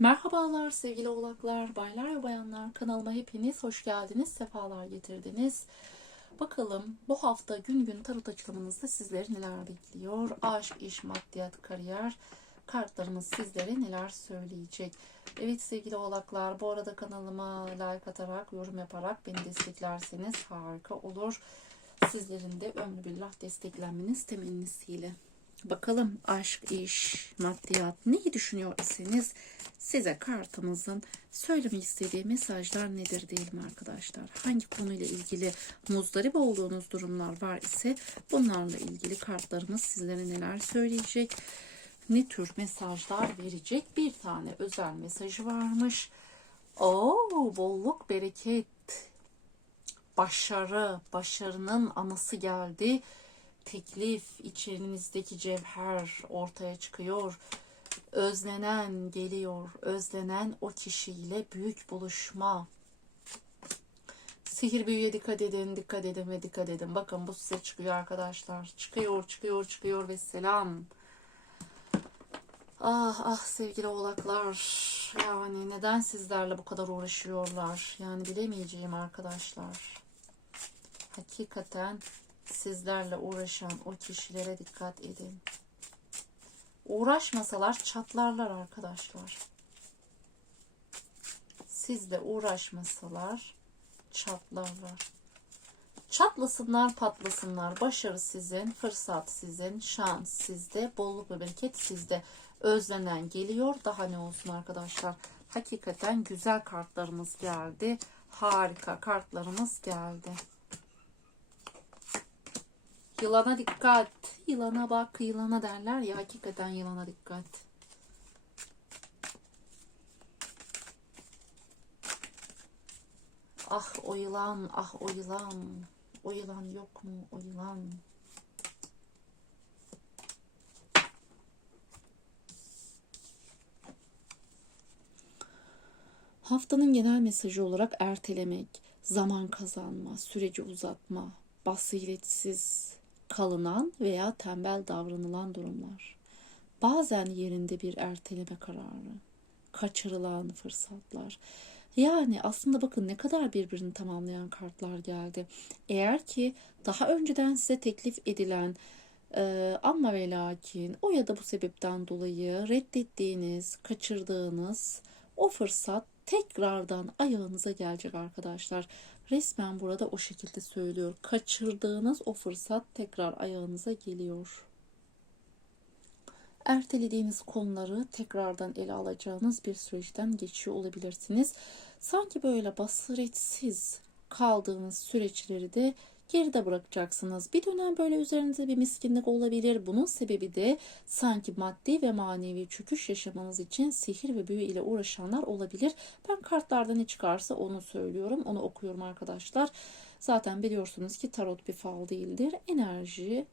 Merhabalar sevgili oğlaklar, baylar ve bayanlar. Kanalıma hepiniz hoş geldiniz, sefalar getirdiniz. Bakalım bu hafta gün gün tarot açılımınızda sizleri neler bekliyor? Aşk, iş, maddiyat, kariyer kartlarımız sizlere neler söyleyecek? Evet sevgili oğlaklar, bu arada kanalıma like atarak, yorum yaparak beni desteklerseniz harika olur. Sizlerin de ömrü billah desteklenmeniz temennisiyle. Bakalım aşk, iş, maddiyat neyi düşünüyor iseniz size kartımızın söylemek istediği mesajlar nedir diyelim arkadaşlar. Hangi konuyla ilgili muzdarip olduğunuz durumlar var ise bunlarla ilgili kartlarımız sizlere neler söyleyecek, ne tür mesajlar verecek bir tane özel mesajı varmış. Oo bolluk bereket başarı, başarının anası geldi. Teklif, içerinizdeki cevher ortaya çıkıyor. Özlenen geliyor. Özlenen o kişiyle büyük buluşma. Sihir büyüye dikkat edin, dikkat edin ve dikkat edin. Bakın bu size çıkıyor arkadaşlar. Çıkıyor, çıkıyor, çıkıyor ve selam. Ah ah sevgili oğlaklar. Yani neden sizlerle bu kadar uğraşıyorlar? Yani bilemeyeceğim arkadaşlar. Hakikaten sizlerle uğraşan o kişilere dikkat edin. Uğraşmasalar çatlarlar arkadaşlar. Sizle uğraşmasalar çatlarlar. Çatlasınlar, patlasınlar. Başarı sizin, fırsat sizin, şans sizde, bolluk ve bereket sizde. Özlenen geliyor. Daha ne olsun arkadaşlar. Hakikaten güzel kartlarımız geldi. Harika kartlarımız geldi. Yılana dikkat. Yılana bak, yılana derler ya. Hakikaten yılana dikkat. Ah o yılan, ah o yılan. O yılan yok mu? O yılan. Haftanın genel mesajı olarak ertelemek, zaman kazanma, süreci uzatma, basiretsiz kalınan veya tembel davranılan durumlar. Bazen yerinde bir erteleme kararı, kaçırılan fırsatlar. Yani aslında bakın ne kadar birbirini tamamlayan kartlar geldi. Eğer ki daha önceden size teklif edilen e, ama ve lakin o ya da bu sebepten dolayı reddettiğiniz, kaçırdığınız o fırsat tekrardan ayağınıza gelecek arkadaşlar. Resmen burada o şekilde söylüyor. Kaçırdığınız o fırsat tekrar ayağınıza geliyor. Ertelediğiniz konuları tekrardan ele alacağınız bir süreçten geçiyor olabilirsiniz. Sanki böyle basiretsiz kaldığınız süreçleri de geride bırakacaksınız. Bir dönem böyle üzerinize bir miskinlik olabilir. Bunun sebebi de sanki maddi ve manevi çöküş yaşamanız için sihir ve büyü ile uğraşanlar olabilir. Ben kartlarda ne çıkarsa onu söylüyorum. Onu okuyorum arkadaşlar. Zaten biliyorsunuz ki tarot bir fal değildir. Enerji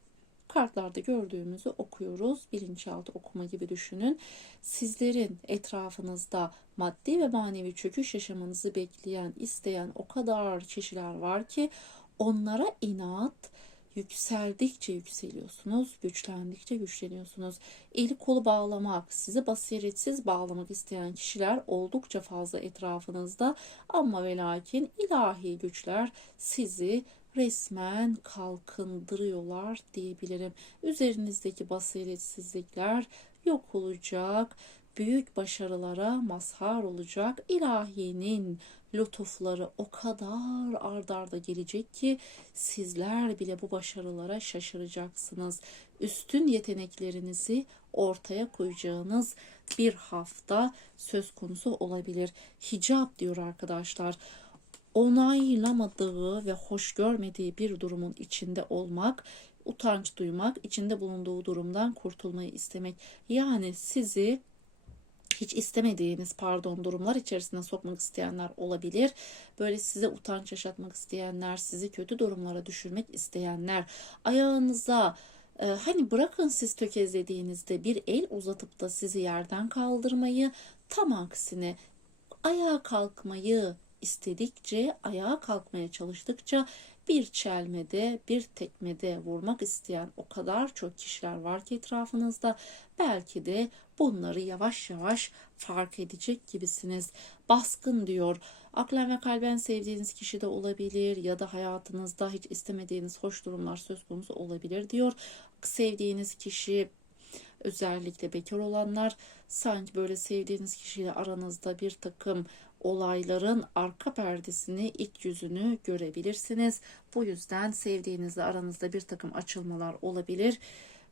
kartlarda gördüğümüzü okuyoruz. Bilinçaltı okuma gibi düşünün. Sizlerin etrafınızda maddi ve manevi çöküş yaşamanızı bekleyen, isteyen o kadar kişiler var ki onlara inat yükseldikçe yükseliyorsunuz, güçlendikçe güçleniyorsunuz. Eli kolu bağlamak, sizi basiretsiz bağlamak isteyen kişiler oldukça fazla etrafınızda ama ve lakin ilahi güçler sizi resmen kalkındırıyorlar diyebilirim. Üzerinizdeki basiretsizlikler yok olacak, büyük başarılara mazhar olacak. İlahinin lütufları o kadar ard arda gelecek ki sizler bile bu başarılara şaşıracaksınız. Üstün yeteneklerinizi ortaya koyacağınız bir hafta söz konusu olabilir. Hicap diyor arkadaşlar onaylamadığı ve hoş görmediği bir durumun içinde olmak, utanç duymak, içinde bulunduğu durumdan kurtulmayı istemek. Yani sizi hiç istemediğiniz pardon durumlar içerisine sokmak isteyenler olabilir. Böyle size utanç yaşatmak isteyenler, sizi kötü durumlara düşürmek isteyenler, ayağınıza e, hani bırakın siz tökezlediğinizde bir el uzatıp da sizi yerden kaldırmayı, tam aksine ayağa kalkmayı istedikçe, ayağa kalkmaya çalıştıkça bir çelmede, bir tekmede vurmak isteyen o kadar çok kişiler var ki etrafınızda. Belki de bunları yavaş yavaş fark edecek gibisiniz. Baskın diyor. Aklen ve kalben sevdiğiniz kişi de olabilir ya da hayatınızda hiç istemediğiniz hoş durumlar söz konusu olabilir diyor. Sevdiğiniz kişi özellikle bekar olanlar sanki böyle sevdiğiniz kişiyle aranızda bir takım olayların arka perdesini, iç yüzünü görebilirsiniz. Bu yüzden sevdiğinizle aranızda bir takım açılmalar olabilir.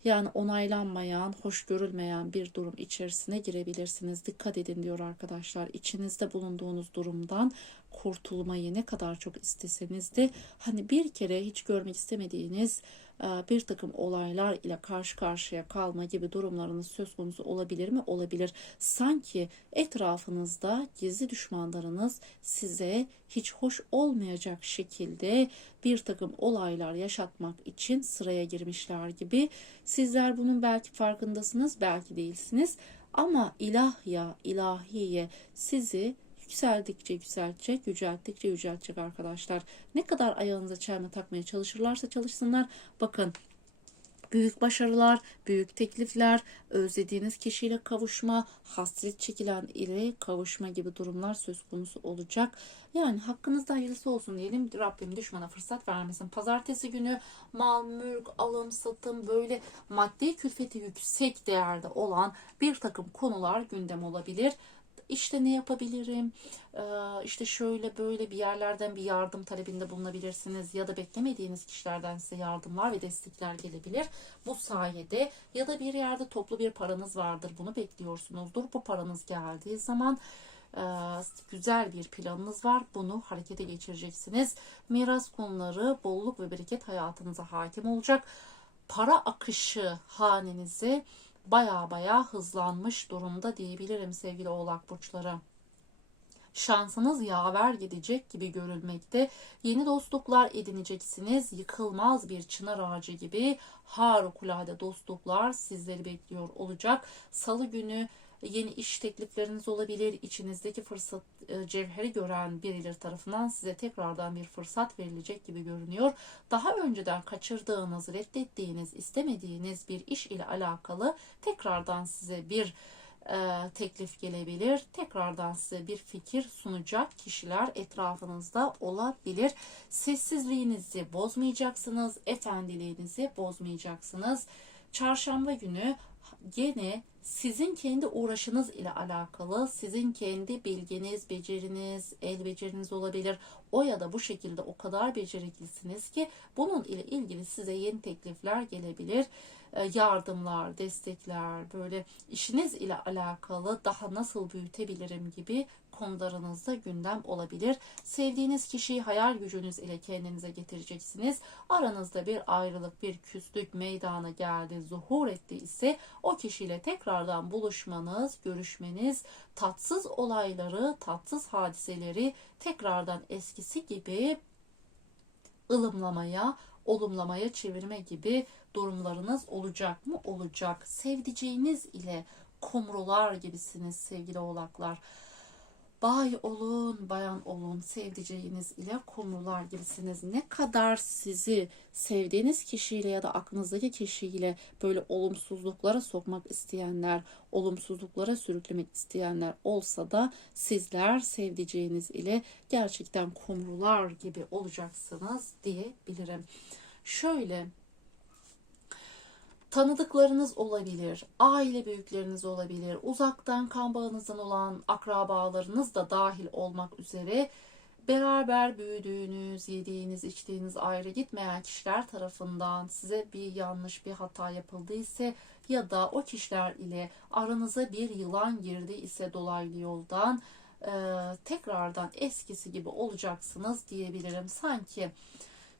Yani onaylanmayan, hoş görülmeyen bir durum içerisine girebilirsiniz. Dikkat edin diyor arkadaşlar. İçinizde bulunduğunuz durumdan kurtulmayı ne kadar çok isteseniz de hani bir kere hiç görmek istemediğiniz e, bir takım olaylar ile karşı karşıya kalma gibi durumlarınız söz konusu olabilir mi? Olabilir. Sanki etrafınızda gizli düşmanlarınız size hiç hoş olmayacak şekilde bir takım olaylar yaşatmak için sıraya girmişler gibi. Sizler bunun belki farkındasınız, belki değilsiniz. Ama ilah ya, ilahiye sizi yükseldikçe yükseltecek, yücelttikçe yüceltecek arkadaşlar. Ne kadar ayağınıza çelme takmaya çalışırlarsa çalışsınlar. Bakın büyük başarılar, büyük teklifler, özlediğiniz kişiyle kavuşma, hasret çekilen ile kavuşma gibi durumlar söz konusu olacak. Yani hakkınızda hayırlısı olsun diyelim. Rabbim düşmana fırsat vermesin. Pazartesi günü mal, mülk, alım, satım böyle maddi külfeti yüksek değerde olan bir takım konular gündem olabilir işte ne yapabilirim, Ee, işte şöyle böyle bir yerlerden bir yardım talebinde bulunabilirsiniz ya da beklemediğiniz kişilerden size yardımlar ve destekler gelebilir. Bu sayede ya da bir yerde toplu bir paranız vardır bunu bekliyorsunuzdur. Bu paranız geldiği zaman e, güzel bir planınız var. Bunu harekete geçireceksiniz. Miras konuları, bolluk ve bereket hayatınıza hakim olacak. Para akışı hanenizi baya baya hızlanmış durumda diyebilirim sevgili oğlak burçları. Şansınız yaver gidecek gibi görülmekte. Yeni dostluklar edineceksiniz. Yıkılmaz bir çınar ağacı gibi harikulade dostluklar sizleri bekliyor olacak. Salı günü yeni iş teklifleriniz olabilir. İçinizdeki fırsat e, cevheri gören birileri tarafından size tekrardan bir fırsat verilecek gibi görünüyor. Daha önceden kaçırdığınız, reddettiğiniz, istemediğiniz bir iş ile alakalı tekrardan size bir e, teklif gelebilir. Tekrardan size bir fikir sunacak kişiler etrafınızda olabilir. Sessizliğinizi bozmayacaksınız, efendiliğinizi bozmayacaksınız. Çarşamba günü gene sizin kendi uğraşınız ile alakalı, sizin kendi bilginiz, beceriniz, el beceriniz olabilir. O ya da bu şekilde o kadar beceriklisiniz ki bunun ile ilgili size yeni teklifler gelebilir. E, yardımlar, destekler, böyle işiniz ile alakalı daha nasıl büyütebilirim gibi konularınızda gündem olabilir. Sevdiğiniz kişiyi hayal gücünüz ile kendinize getireceksiniz. Aranızda bir ayrılık, bir küslük meydana geldi, zuhur etti ise o kişiyle tekrardan buluşmanız, görüşmeniz, tatsız olayları, tatsız hadiseleri tekrardan eskisi gibi ılımlamaya, olumlamaya çevirme gibi durumlarınız olacak mı? Olacak. Sevdiceğiniz ile kumrular gibisiniz sevgili oğlaklar. Bay olun, bayan olun, sevdiceğiniz ile kumrular gibisiniz. Ne kadar sizi sevdiğiniz kişiyle ya da aklınızdaki kişiyle böyle olumsuzluklara sokmak isteyenler, olumsuzluklara sürüklemek isteyenler olsa da sizler sevdiceğiniz ile gerçekten kumrular gibi olacaksınız diyebilirim. Şöyle tanıdıklarınız olabilir, aile büyükleriniz olabilir, uzaktan kan bağınızdan olan akrabalarınız da dahil olmak üzere beraber büyüdüğünüz, yediğiniz, içtiğiniz ayrı gitmeyen kişiler tarafından size bir yanlış bir hata yapıldıysa ya da o kişiler ile aranıza bir yılan girdi ise dolaylı yoldan e, tekrardan eskisi gibi olacaksınız diyebilirim. Sanki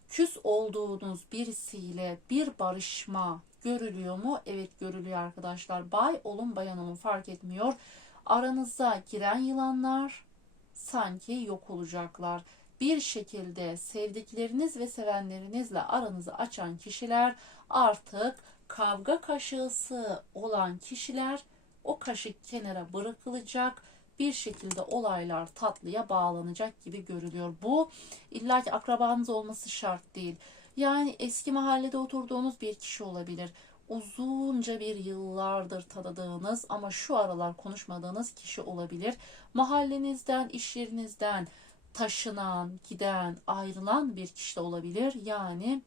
küs olduğunuz birisiyle bir barışma görülüyor mu? Evet görülüyor arkadaşlar. Bay olun bayan olun fark etmiyor. Aranıza giren yılanlar sanki yok olacaklar. Bir şekilde sevdikleriniz ve sevenlerinizle aranızı açan kişiler artık kavga kaşığı olan kişiler o kaşık kenara bırakılacak bir şekilde olaylar tatlıya bağlanacak gibi görülüyor. Bu illa ki akrabanız olması şart değil. Yani eski mahallede oturduğunuz bir kişi olabilir. uzunca bir yıllardır tanıdığınız ama şu aralar konuşmadığınız kişi olabilir. Mahallenizden, iş yerinizden taşınan, giden, ayrılan bir kişi de olabilir. Yani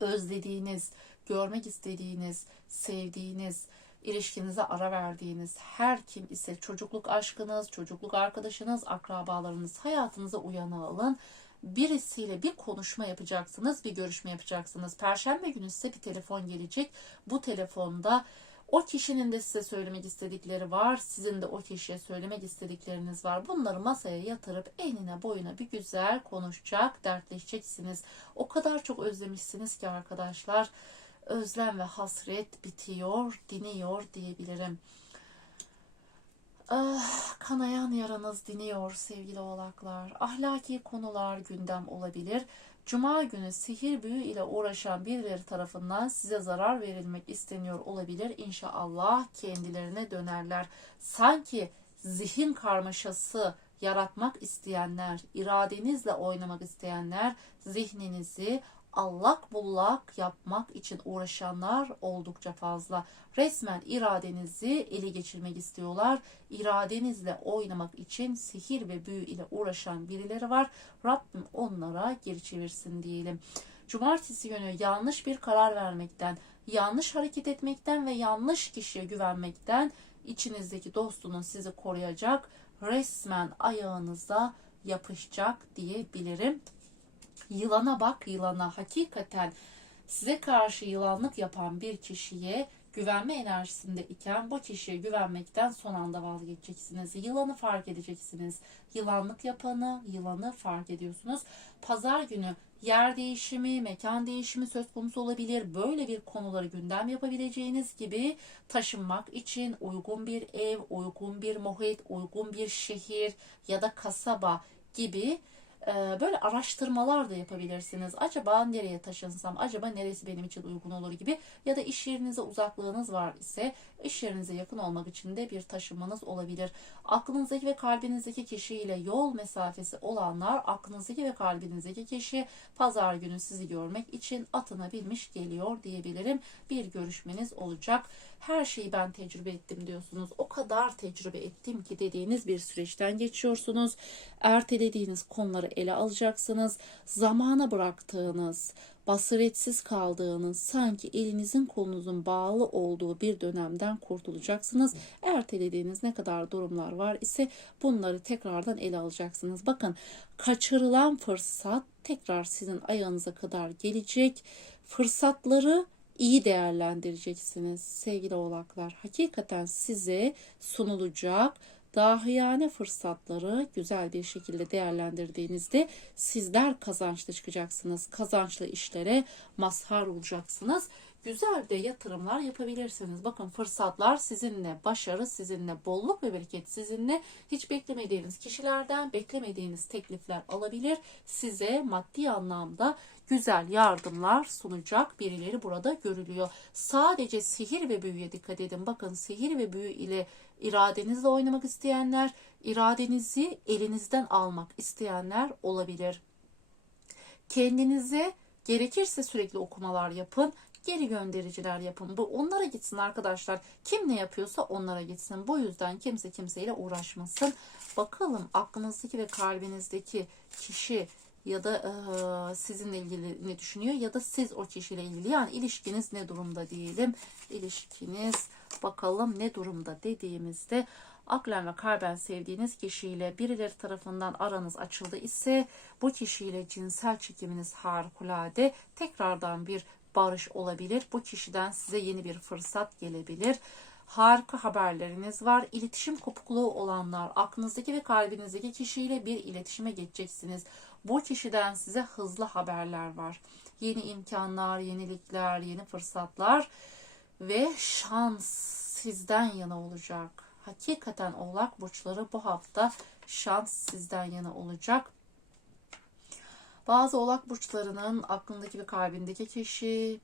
özlediğiniz, görmek istediğiniz, sevdiğiniz, ilişkinize ara verdiğiniz her kim ise çocukluk aşkınız, çocukluk arkadaşınız, akrabalarınız hayatınıza uyanı alın. Birisiyle bir konuşma yapacaksınız, bir görüşme yapacaksınız. Perşembe günü size bir telefon gelecek. Bu telefonda o kişinin de size söylemek istedikleri var. Sizin de o kişiye söylemek istedikleriniz var. Bunları masaya yatırıp enine boyuna bir güzel konuşacak, dertleşeceksiniz. O kadar çok özlemişsiniz ki arkadaşlar. Özlem ve hasret bitiyor, diniyor diyebilirim. Ah, kanayan yaranız diniyor sevgili oğlaklar. Ahlaki konular gündem olabilir. Cuma günü sihir büyü ile uğraşan birileri tarafından size zarar verilmek isteniyor olabilir. İnşallah kendilerine dönerler. Sanki zihin karmaşası yaratmak isteyenler, iradenizle oynamak isteyenler zihninizi allak bullak yapmak için uğraşanlar oldukça fazla. Resmen iradenizi ele geçirmek istiyorlar. İradenizle oynamak için sihir ve büyü ile uğraşan birileri var. Rabbim onlara geri çevirsin diyelim. Cumartesi günü yanlış bir karar vermekten, yanlış hareket etmekten ve yanlış kişiye güvenmekten içinizdeki dostunun sizi koruyacak, resmen ayağınıza yapışacak diyebilirim. Yılana bak yılana hakikaten size karşı yılanlık yapan bir kişiye güvenme enerjisinde iken bu kişiye güvenmekten son anda vazgeçeceksiniz. Yılanı fark edeceksiniz. Yılanlık yapanı, yılanı fark ediyorsunuz. Pazar günü yer değişimi, mekan değişimi söz konusu olabilir. Böyle bir konuları gündem yapabileceğiniz gibi taşınmak için uygun bir ev, uygun bir muhit, uygun bir şehir ya da kasaba gibi böyle araştırmalar da yapabilirsiniz. Acaba nereye taşınsam, acaba neresi benim için uygun olur gibi ya da iş yerinize uzaklığınız var ise iş yerinize yakın olmak için de bir taşınmanız olabilir. Aklınızdaki ve kalbinizdeki kişiyle yol mesafesi olanlar aklınızdaki ve kalbinizdeki kişi pazar günü sizi görmek için atına binmiş geliyor diyebilirim. Bir görüşmeniz olacak. Her şeyi ben tecrübe ettim diyorsunuz. O kadar tecrübe ettim ki dediğiniz bir süreçten geçiyorsunuz. Ertelediğiniz konuları ele alacaksınız. Zamana bıraktığınız, basiretsiz kaldığınız, sanki elinizin kolunuzun bağlı olduğu bir dönemden kurtulacaksınız. Ertelediğiniz ne kadar durumlar var ise bunları tekrardan ele alacaksınız. Bakın kaçırılan fırsat tekrar sizin ayağınıza kadar gelecek. Fırsatları iyi değerlendireceksiniz sevgili oğlaklar. Hakikaten size sunulacak dahiyane fırsatları güzel bir şekilde değerlendirdiğinizde sizler kazançlı çıkacaksınız. Kazançlı işlere mazhar olacaksınız. Güzel de yatırımlar yapabilirsiniz. Bakın fırsatlar sizinle, başarı sizinle, bolluk ve bereket sizinle. Hiç beklemediğiniz kişilerden beklemediğiniz teklifler alabilir. Size maddi anlamda güzel yardımlar sunacak birileri burada görülüyor. Sadece sihir ve büyüye dikkat edin. Bakın sihir ve büyü ile iradenizle oynamak isteyenler, iradenizi elinizden almak isteyenler olabilir. Kendinize gerekirse sürekli okumalar yapın geri göndericiler yapın. Bu onlara gitsin arkadaşlar. Kim ne yapıyorsa onlara gitsin. Bu yüzden kimse kimseyle uğraşmasın. Bakalım aklınızdaki ve kalbinizdeki kişi ya da e, sizinle ilgili ne düşünüyor ya da siz o kişiyle ilgili yani ilişkiniz ne durumda diyelim. İlişkiniz bakalım ne durumda dediğimizde aklen ve kalben sevdiğiniz kişiyle birileri tarafından aranız açıldı ise bu kişiyle cinsel çekiminiz harikulade tekrardan bir barış olabilir. Bu kişiden size yeni bir fırsat gelebilir. Harika haberleriniz var. İletişim kopukluğu olanlar aklınızdaki ve kalbinizdeki kişiyle bir iletişime geçeceksiniz. Bu kişiden size hızlı haberler var. Yeni imkanlar, yenilikler, yeni fırsatlar ve şans sizden yana olacak. Hakikaten oğlak burçları bu hafta şans sizden yana olacak. Bazı oğlak burçlarının aklındaki ve kalbindeki kişi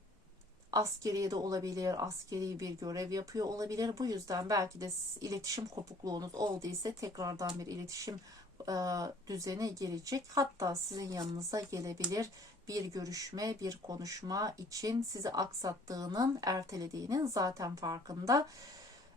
askeriye de olabilir, askeri bir görev yapıyor olabilir. Bu yüzden belki de iletişim kopukluğunuz olduysa tekrardan bir iletişim e, düzene girecek. Hatta sizin yanınıza gelebilir bir görüşme, bir konuşma için sizi aksattığının, ertelediğinin zaten farkında.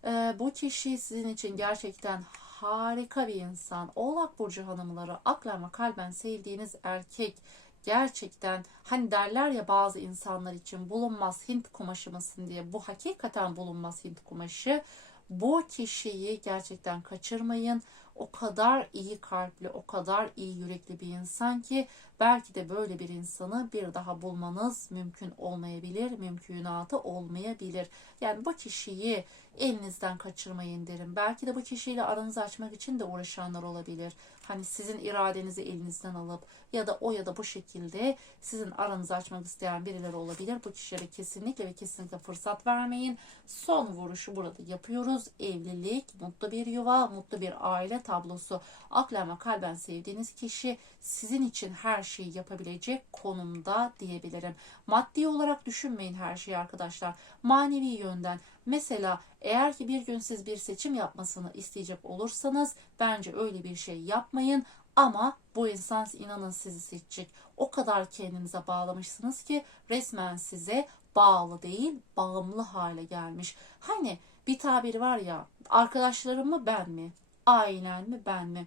Ee, bu kişi sizin için gerçekten harika bir insan. Oğlak Burcu hanımları aklen ve kalben sevdiğiniz erkek gerçekten hani derler ya bazı insanlar için bulunmaz Hint kumaşı mısın diye bu hakikaten bulunmaz Hint kumaşı. Bu kişiyi gerçekten kaçırmayın. O kadar iyi kalpli, o kadar iyi yürekli bir insan ki belki de böyle bir insanı bir daha bulmanız mümkün olmayabilir, mümkünatı olmayabilir. Yani bu kişiyi elinizden kaçırmayın derim. Belki de bu kişiyle aranızı açmak için de uğraşanlar olabilir. Hani sizin iradenizi elinizden alıp ya da o ya da bu şekilde sizin aranızı açmak isteyen birileri olabilir. Bu kişilere kesinlikle ve kesinlikle fırsat vermeyin. Son vuruşu burada yapıyoruz. Evlilik, mutlu bir yuva, mutlu bir aile tablosu. Aklen ve kalben sevdiğiniz kişi sizin için her şeyi yapabilecek konumda diyebilirim. Maddi olarak düşünmeyin her şeyi arkadaşlar. Manevi yönden Mesela eğer ki bir gün siz bir seçim yapmasını isteyecek olursanız bence öyle bir şey yapmayın. Ama bu insan inanın sizi seçecek. O kadar kendinize bağlamışsınız ki resmen size bağlı değil bağımlı hale gelmiş. Hani bir tabiri var ya arkadaşlarım mı ben mi? Ailen mi ben mi?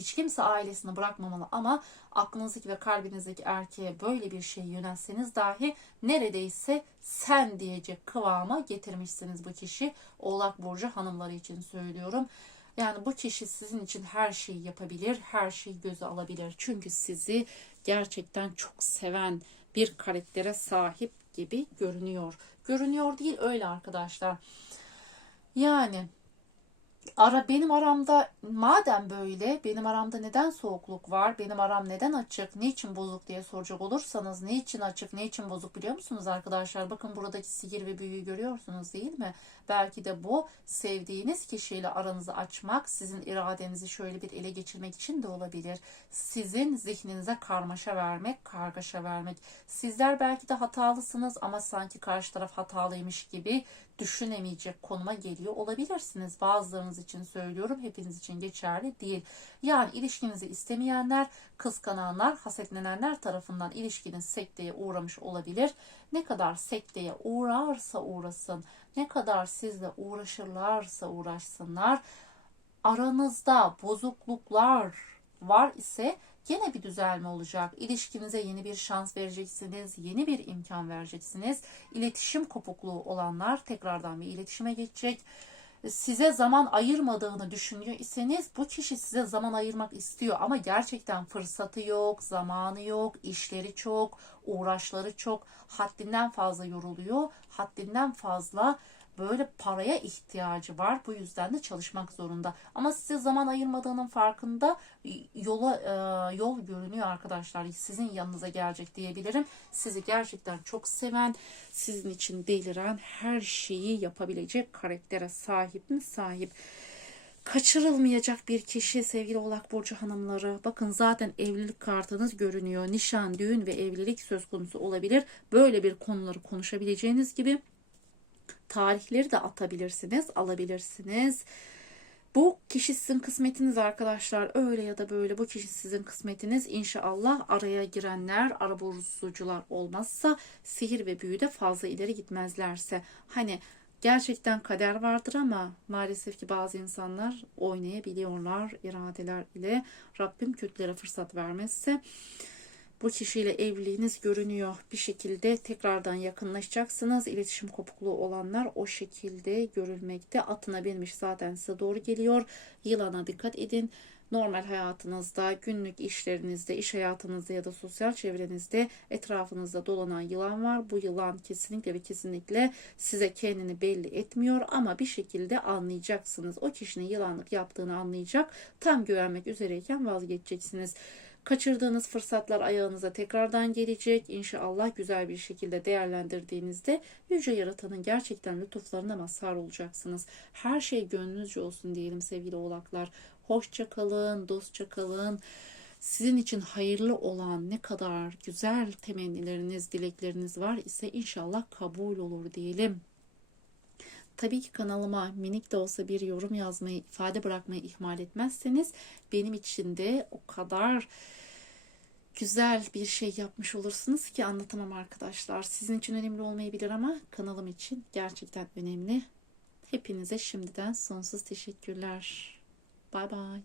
Hiç kimse ailesini bırakmamalı ama aklınızdaki ve kalbinizdeki erkeğe böyle bir şey yönelseniz dahi neredeyse sen diyecek kıvama getirmişsiniz bu kişi. Oğlak Burcu hanımları için söylüyorum. Yani bu kişi sizin için her şeyi yapabilir, her şeyi göze alabilir. Çünkü sizi gerçekten çok seven bir karaktere sahip gibi görünüyor. Görünüyor değil öyle arkadaşlar. Yani ara benim aramda madem böyle benim aramda neden soğukluk var? Benim aram neden açık? Niçin bozuk diye soracak olursanız niçin açık, niçin bozuk biliyor musunuz arkadaşlar? Bakın buradaki sihir ve büyüyü görüyorsunuz değil mi? Belki de bu sevdiğiniz kişiyle aranızı açmak, sizin iradenizi şöyle bir ele geçirmek için de olabilir. Sizin zihninize karmaşa vermek, kargaşa vermek. Sizler belki de hatalısınız ama sanki karşı taraf hatalıymış gibi düşünemeyecek konuma geliyor olabilirsiniz. Bazılarınız için söylüyorum, hepiniz için geçerli değil. Yani ilişkinizi istemeyenler, kıskananlar, hasetlenenler tarafından ilişkiniz sekteye uğramış olabilir. Ne kadar sekteye uğrarsa uğrasın, ne kadar sizle uğraşırlarsa uğraşsınlar, aranızda bozukluklar var ise Yine bir düzelme olacak. İlişkinize yeni bir şans vereceksiniz, yeni bir imkan vereceksiniz. İletişim kopukluğu olanlar tekrardan bir iletişime geçecek. Size zaman ayırmadığını düşünüyor iseniz bu kişi size zaman ayırmak istiyor ama gerçekten fırsatı yok, zamanı yok, işleri çok, uğraşları çok, haddinden fazla yoruluyor, haddinden fazla böyle paraya ihtiyacı var. Bu yüzden de çalışmak zorunda. Ama size zaman ayırmadığının farkında yola e, yol görünüyor arkadaşlar. Sizin yanınıza gelecek diyebilirim. Sizi gerçekten çok seven, sizin için deliren, her şeyi yapabilecek karaktere sahip mi? Sahip kaçırılmayacak bir kişi sevgili Oğlak Burcu hanımları. Bakın zaten evlilik kartınız görünüyor. Nişan, düğün ve evlilik söz konusu olabilir. Böyle bir konuları konuşabileceğiniz gibi tarihleri de atabilirsiniz, alabilirsiniz. Bu kişi sizin kısmetiniz arkadaşlar. Öyle ya da böyle bu kişi sizin kısmetiniz. İnşallah araya girenler, arabulucular olmazsa sihir ve büyüde fazla ileri gitmezlerse. Hani gerçekten kader vardır ama maalesef ki bazı insanlar oynayabiliyorlar iradeler ile. Rabbim kötülere fırsat vermezse bu kişiyle evliliğiniz görünüyor. Bir şekilde tekrardan yakınlaşacaksınız. İletişim kopukluğu olanlar o şekilde görülmekte. Atına binmiş zaten size doğru geliyor. Yılana dikkat edin. Normal hayatınızda, günlük işlerinizde, iş hayatınızda ya da sosyal çevrenizde etrafınızda dolanan yılan var. Bu yılan kesinlikle ve kesinlikle size kendini belli etmiyor ama bir şekilde anlayacaksınız. O kişinin yılanlık yaptığını anlayacak. Tam güvenmek üzereyken vazgeçeceksiniz. Kaçırdığınız fırsatlar ayağınıza tekrardan gelecek. İnşallah güzel bir şekilde değerlendirdiğinizde Yüce Yaratan'ın gerçekten lütuflarına mazhar olacaksınız. Her şey gönlünüzce olsun diyelim sevgili oğlaklar. Hoşça kalın, dostça kalın. Sizin için hayırlı olan ne kadar güzel temennileriniz, dilekleriniz var ise inşallah kabul olur diyelim. Tabii ki kanalıma minik de olsa bir yorum yazmayı, ifade bırakmayı ihmal etmezseniz benim için de o kadar güzel bir şey yapmış olursunuz ki anlatamam arkadaşlar. Sizin için önemli olmayabilir ama kanalım için gerçekten önemli. Hepinize şimdiden sonsuz teşekkürler. Bay bay.